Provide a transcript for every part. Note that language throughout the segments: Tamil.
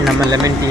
Lemon tea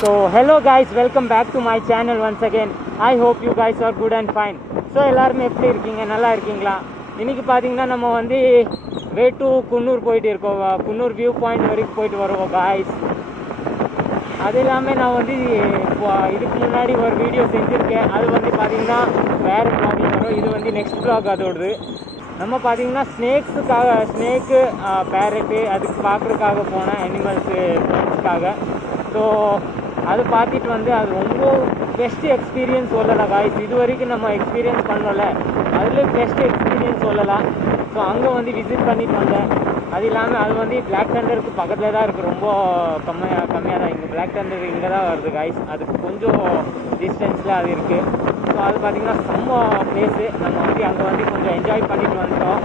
so hello guys welcome back to my channel once again I hope you guys are good and fine so எல்லாருமே எப்படி இருக்கீங்க? நல்லா இருக்கீங்களா? இன்னைக்கு பார்த்தீங்கன்னா நம்ம வந்து வே டு குன்னூர் போயிட்டு இருக்கோம். குன்னூர் வியூ பாயிண்ட் வரைக்கும் போயிட்டு வருவோம் காய்ஸ் அது இல்லாமல் நான் வந்து இப்போ இதுக்கு முன்னாடி ஒரு வீடியோ செஞ்சுருக்கேன். அது வந்து பார்த்தீங்கன்னா வேறு ப்ளாகிங் வரும் இது வந்து நெக்ஸ்ட் ப்ளாக் அதோடது. நம்ம பார்த்தீங்கன்னா ஸ்னேக்ஸுக்காக ஸ்னேக்கு பேரட்டு அதுக்கு பார்க்குறதுக்காக போன அனிமல்ஸு ஃப்ரெண்ட்ஸுக்காக ஸோ அது பார்த்துட்டு வந்து அது ரொம்ப பெஸ்ட் எக்ஸ்பீரியன்ஸ் சொல்லலாம் காய்ஸ் இது வரைக்கும் நம்ம எக்ஸ்பீரியன்ஸ் பண்ணல. அதில் பெஸ்ட் எக்ஸ்பீரியன்ஸ் சொல்லலாம். ஸோ அங்கே வந்து விசிட் பண்ணிட்டு வந்தேன். அது இல்லாமல் அது வந்து பிளாக் தண்டருக்கு பக்கத்தில் தான் இருக்குது ரொம்ப கம்மியாக கம்மியாக தான். இங்கே பிளாக் தண்டர் இங்கே தான் வருது கைஸ் அதுக்கு கொஞ்சம் டிஸ்டன்ஸில் அது இருக்குது ஸோ அது பார்த்திங்கன்னா செம்ம பிளேஸு நம்ம வந்து அங்கே வந்து கொஞ்சம் என்ஜாய் பண்ணிட்டு வந்துட்டோம்.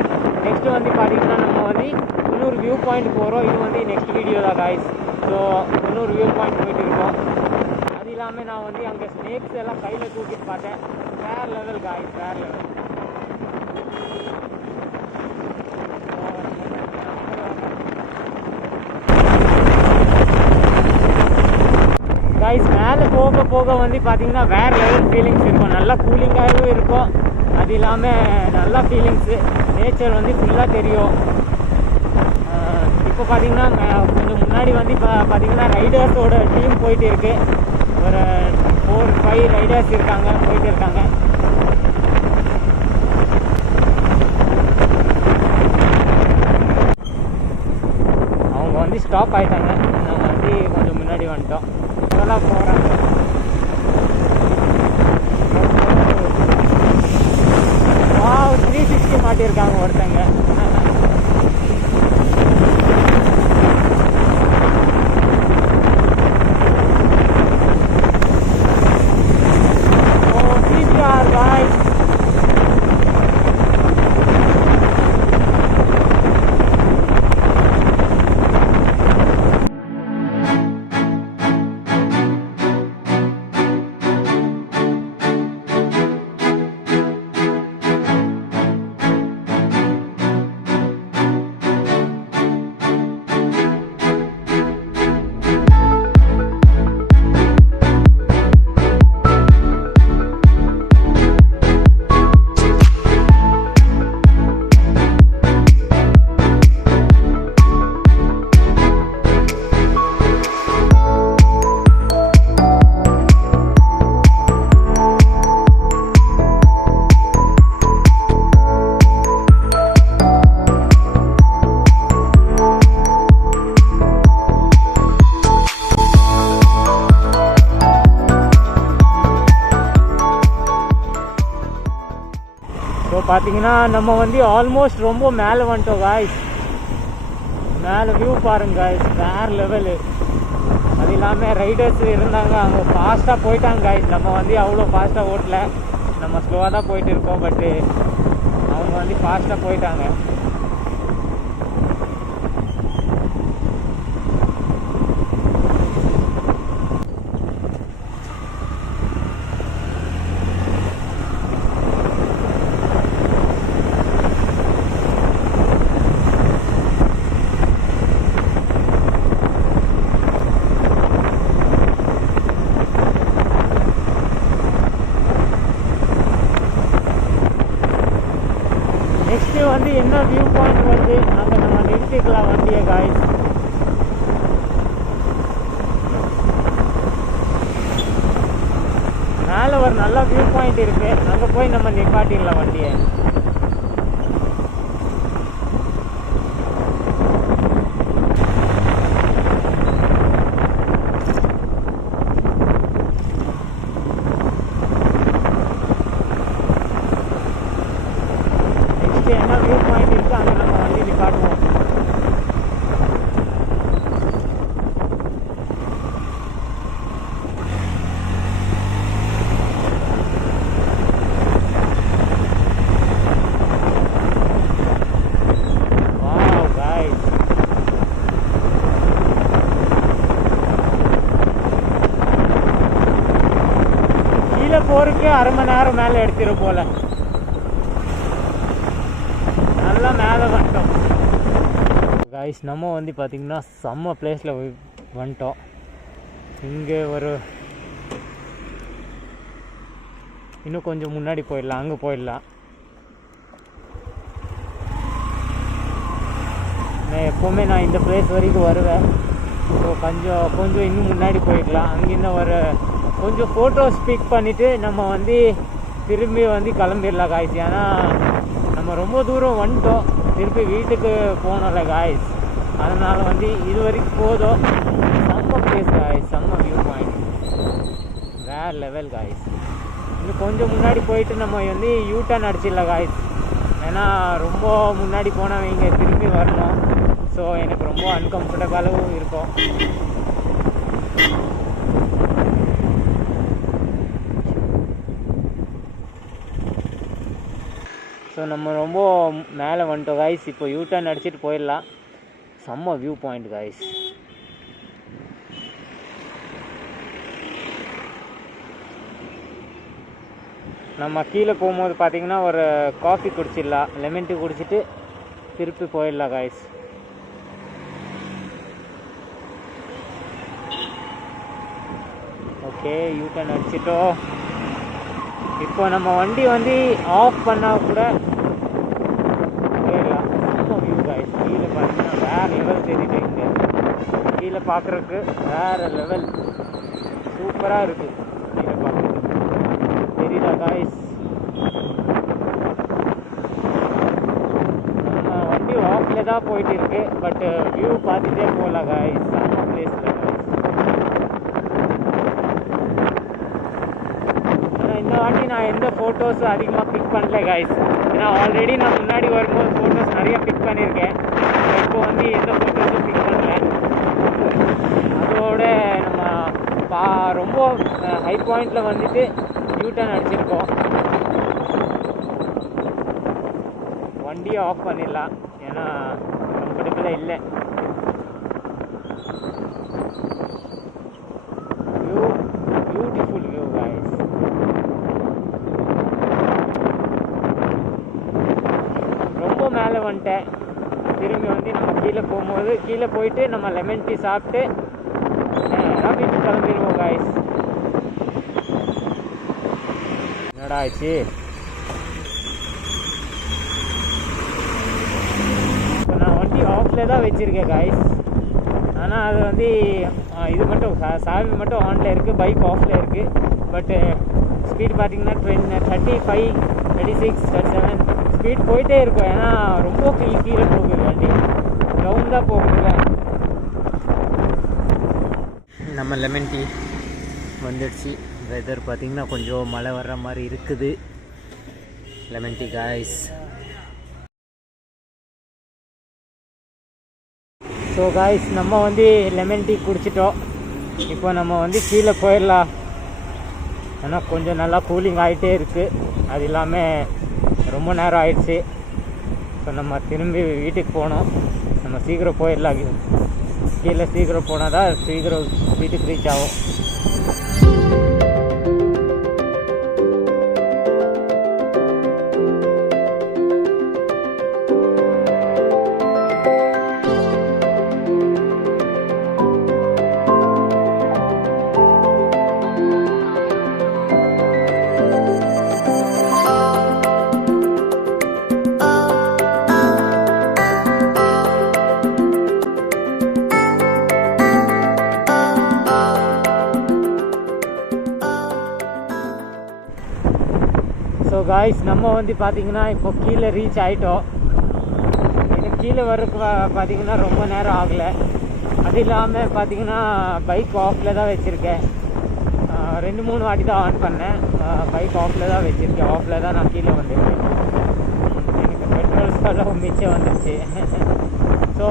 நெக்ஸ்ட்டு வந்து பார்த்திங்கன்னா நம்ம வந்து இன்னொரு வியூ பாயிண்ட் போகிறோம் இது வந்து நெக்ஸ்ட் வீடியோ தான் காய்ஸ் ஸோ இன்னொரு வியூ பாயிண்ட் போயிட்டு இருக்கோம். அது இல்லாமல் நான் வந்து அங்கே ஸ்னேக்ஸ் எல்லாம் கையில் தூக்கிட்டு பார்த்தேன். வேறு லெவல் காய்ஸ் வேறு லெவல் கைஸ் மேலே போக போக வந்து பார்த்தீங்கன்னா வேறு லெவல் ஃபீலிங்ஸ் இருக்கும். நல்லா கூலிங்காகவும் இருக்கும். அது இல்லாமல் நல்லா ஃபீலிங்ஸு நேச்சர் வந்து ஃபுல்லாக தெரியும். இப்போ பார்த்தீங்கன்னா கொஞ்சம் முன்னாடி வந்து இப்போ பார்த்தீங்கன்னா ரைடர்ஸோட டீம் போயிட்டு இருக்கு. ஒரு ஃபோர் ஃபைவ் ரைடர்ஸ் இருக்காங்க போயிட்டு இருக்காங்க. அவங்க வந்து ஸ்டாப் ஆகிட்டாங்க நாங்கள் வந்து கொஞ்சம் முன்னாடி வந்துட்டோம். அதெல்லாம் போகிறாங்க மாட்டியிருக்காங்க ஒருத்தன். பார்த்தீங்கன்னா நம்ம வந்து ஆல்மோஸ்ட் ரொம்ப மேலே வந்துட்டோம் காய்ஸ் மேலே வியூ பாருங்க காய்ஸ் வேறு லெவலு அது இல்லாமல் ரைடர்ஸ் இருந்தாங்க அவங்க ஃபாஸ்ட்டாக போயிட்டாங்க காய்ஸ் நம்ம வந்து அவ்வளோ ஃபாஸ்ட்டாக ஓட்டல. நம்ம ஸ்லோவாக தான் போயிட்டு இருக்கோம் பட்டு அவங்க வந்து ஃபாஸ்ட்டாக போயிட்டாங்க நெக்ஸ்ட்டு வந்து என்ன வியூ பாயிண்ட் வருது? அங்கே நம்ம நிறுத்திக்கலாம் வண்டியை காய்ஸ் மேலே ஒரு நல்ல வியூ பாயிண்ட் இருக்கு. அங்கே போய் நம்ம நிப்பாட்டிடலாம் வண்டியை நெக்ஸ்ட் என்ன வியூ பாயிண்ட் இருக்கு அங்கே நம்ம வண்டி நிப்பாட்டுவோம் போறதுக்கு அரை மணி நேரம் மேலே எடுத்துரும் போல. நல்லா மேலே வந்துட்டோம் காய்ஸ் நம்ம வந்து பார்த்திங்கன்னா செம்ம பிளேஸில் வந்துட்டோம். இங்கே ஒரு இன்னும் கொஞ்சம் முன்னாடி போயிடலாம் அங்கே போயிடலாம். நான் எப்போவுமே நான் இந்த பிளேஸ் வரைக்கும் வருவேன். ஸோ கொஞ்சம் கொஞ்சம் இன்னும் முன்னாடி போயிடலாம். அங்கேருந்து ஒரு கொஞ்சம் ஃபோட்டோஸ் பிக் பண்ணிவிட்டு நம்ம வந்து திரும்பி வந்து கிளம்பிடலாம் காய்ஸ் ஏன்னா நம்ம ரொம்ப தூரம் வந்துட்டோம். திருப்பி வீட்டுக்கு போனோம்ல காய்ஸ் அதனால் வந்து இது வரைக்கும் போதும். செம்ம பிளேஸ் காய்ஸ் செம்ம வியூ பாயிண்ட் வேற லெவல் காய்ஸ் இன்னும் கொஞ்சம் முன்னாடி போயிட்டு நம்ம வந்து யூ டர்ன் அடிச்சிடலாம் காய்ஸ் ஏன்னா ரொம்ப முன்னாடி போனவங்க திரும்பி வரணும். ஸோ எனக்கு ரொம்ப அன்கம்ஃபர்டபுளாகவும் இருக்கும். ஸோ நம்ம ரொம்ப மேலே வந்துட்டோம் காய்ஸ் இப்போ யூ டர்ன் அடிச்சிட்டு போயிடலாம். செம்ம வியூ பாயிண்ட் காய்ஸ் நம்ம கீழே போகும்போது பார்த்தீங்கன்னா ஒரு காஃபி குடிச்சிடலாம் லெமன் டீ குடிச்சிட்டு திருப்பி போயிடலாம் காய்ஸ் ஓகே யூ டர்ன் அடிச்சிட்டோம். இப்போ நம்ம வண்டி வந்து ஆஃப் பண்ணால் கூட போயிடலாம் செம்ம வியூ காய்ஸ் கீழே பார்த்தீங்கன்னா வேறு லெவல் தெரியுது இங்கே கீழே பார்க்குறதுக்கு வேறு லெவல் சூப்பராக இருக்குது கீழே பார்க்குறது தெரியுதா காய்ஸ் வண்டி ஆஃப்ல தான் போயிட்டு இருக்கு. பட் வியூ uh, பார்த்துட்டே போகலாம் காய்ஸ் செம்ம பிளேஸில் காய்ஸ் ஆனால் இந்த வாட்டி நான் எந்த ஃபோட்டோஸும் அதிகமாக பிக் பண்ணல காய்ஸ் ஏன்னா ஆல்ரெடி நான் முன்னாடி வரும்போது ஃபோட்டோஸ் நிறைய பிக் பண்ணியிருக்கேன். இப்போ வந்து எந்த ஃபோட்டோஸும் பிக் பண்ணல. அதோட நம்ம பா ரொம்ப ஹை பாயிண்டில் வந்துட்டு யூட்டன் டர்ன் அடிச்சிருக்கோம். வண்டியை ஆஃப் பண்ணிடலாம். ஏன்னா கம்ஃபர்டபுளாக இல்லை. பியூட்டிஃபுல் வியூ ரொம்ப மேலே வந்துட்டேன். திரும்பி வந்து நம்ம கீழே போகும்போது கீழே போயிட்டு நம்ம லெமன் டீ சாப்பிட்டு கிளம்பிடுவோம் காய்ஸ் என்னடா ஆச்சு? இப்போ நான் வண்டி ஆஃபில் தான் வச்சுருக்கேன் காய்ஸ் ஆனால் அது வந்து இது மட்டும் சா- சாவி மட்டும் ஆனில் இருக்குது பைக் ஆஃபில் இருக்குது பட்டு ஸ்பீட் பார்த்தீங்கன்னா twenty thirty five thirty six thirty seven speed போயிட்டே இருக்கும். ஏன்னா ரொம்ப கீழே கீழே போகுது. வண்டி ரவுண்டாக போகுதுல்ல. நம்ம லெமன் டீ வந்துடுச்சு. வெதர் பார்த்தீங்கன்னா கொஞ்சம் மழை வர்ற மாதிரி இருக்குது. Lemon tea guys so guys நம்ம வந்து லெமன் டீ குடிச்சிட்டோம். இப்போ நம்ம வந்து கீழே போயிடலாம். ஏன்னா கொஞ்சம் நல்லா கூலிங் ஆகிட்டே இருக்குது அது இல்லாமல் ரொம்ப நேரம் ஆயிடுச்சு. ஸோ நம்ம திரும்பி வீட்டுக்கு போகணும். நம்ம சீக்கிரம் போயிடலாம். கீழே சீக்கிரம் போனால் தான் சீக்கிரம் வீட்டுக்கு ரீச் ஆகும். கைஸ் நம்ம வந்து பார்த்தீங்கன்னா இப்போ கீழே ரீச் ஆகிட்டோம் இது கீழே வர்றதுக்கு பார்த்தீங்கன்னா ரொம்ப நேரம் ஆகலை. அது இல்லாமல் பார்த்தீங்கன்னா பைக் ஆஃபில் தான் வச்சுருக்கேன். ரெண்டு மூணு வாட்டி தான் ஆன் பண்ணேன். பைக் ஆஃபில் தான் வச்சுருக்கேன். ஆஃபில் தான் நான் கீழே வந்திருக்கேன் எனக்கு பெட்ரோல் செலவு மிச்சம் வந்துருச்சு. ஸோ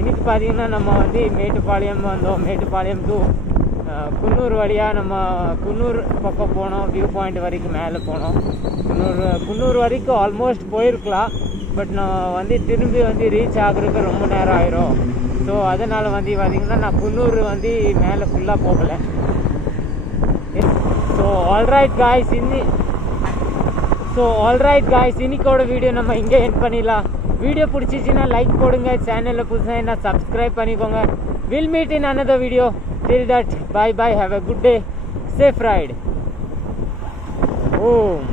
இன்றைக்கி பார்த்தீங்கன்னா நம்ம வந்து மேட்டுப்பாளையம் வந்தோம். மேட்டுப்பாளையம் டு குன்னூர் வழியாக நம்ம குன்னூர் பக்கம் போனோம் வியூ பாயிண்ட் வரைக்கும் மேலே போனோம். குன்னூர் குன்னூர் வரைக்கும் ஆல்மோஸ்ட் போயிருக்கலாம். பட் நான் வந்து திரும்பி வந்து ரீச் ஆகுறதுக்கு ரொம்ப நேரம் ஆயிரும். ஸோ அதனால் வந்து பார்த்திங்கன்னா நான் குன்னூர் வந்து மேலே ஃபுல்லாக போகலை. ஸோ ஆல்ரைட் காய்ஸ் இன்னி ஸோ ஆல்ரைட் காய்ஸ் இன்னைக்கோட வீடியோ நம்ம இங்கே என் பண்ணிடலாம். வீடியோ பிடிச்சிச்சின்னா லைக் போடுங்க. சேனலில் புதுசாக என்ன சப்ஸ்கிரைப் பண்ணிக்கோங்க. Will meet in another video till that bye bye have a good day. Safe ride. Oh.